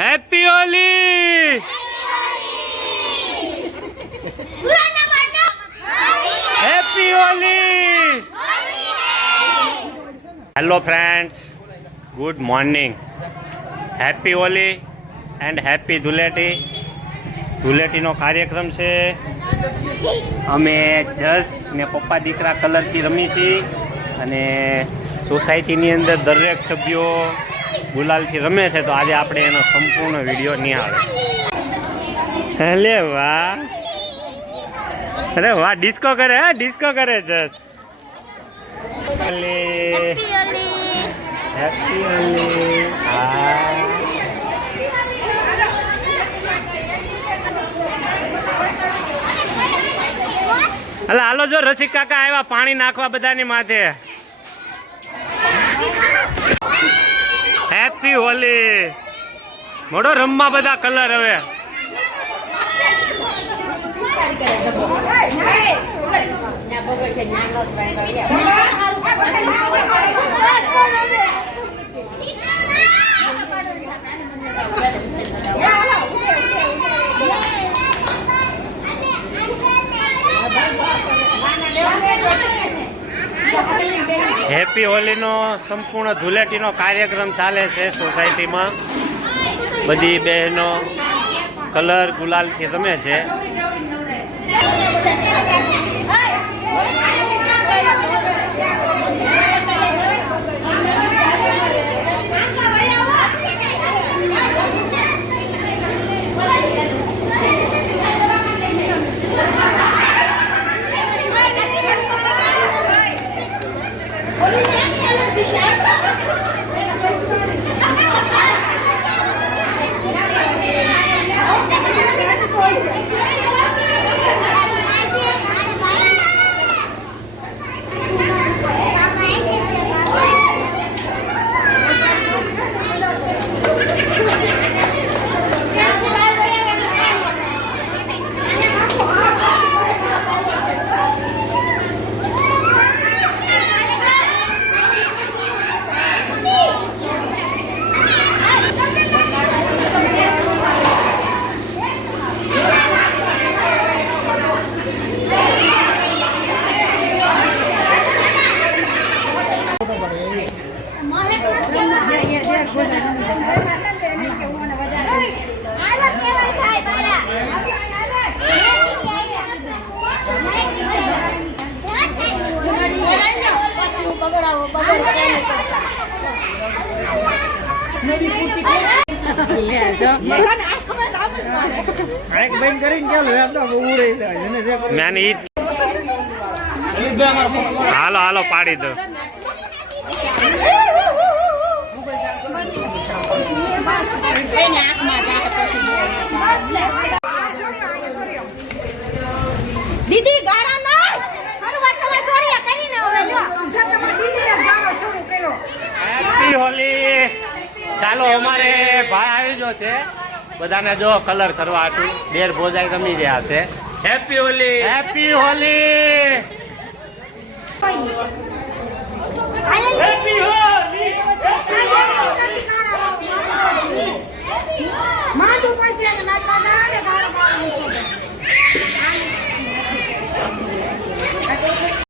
Happy Holi, happy Holi. Hello friends, good morning. Happy Holi and happy Dhuleti. ધુલેટીનો કાર્યક્રમ છે. અમે જસ ને પપ્પા દીકરા કલરથી રમી છીએ અને સોસાયટીની અંદર દરેક સભ્યો ગુલાલથી રમે છે. તો આજે આપણે એનો સંપૂર્ણ વિડીયો નિહાળે. હેલે વાહ, અરે વાહ, ડિસ્કો કરે. હા, ડિસ્કો કરે જસ. હેપી હોલી. હા, અલા હાલો, જો રસિક કાકા આવ્યા પાણી નાખવા બધાની માથે. હેપી હોલી. મોડો રમવા બધા કલર હવે. હેપી હોલીનો સંપૂર્ણ ધૂળેટીનો કાર્યક્રમ ચાલે છે સોસાયટીમાં. બધી બહેનો કલર ગુલાલથી રમે છે. હાલો હાલો પાડી દો. દીદી ગાળા ના શરૂઆત તમે સોરિયા કરીને હવે લ્યો સમજા તમાર દીદીએ ગાળો શરૂ કર્યો. હેપી હોલી. ચાલો, અમારે ભાઈ આવી ગયો છે. બધાને જો કલર કરવા હતું બેર ભોજાઈ રમી રહ્યા છે. Happy Holi, happy Holi.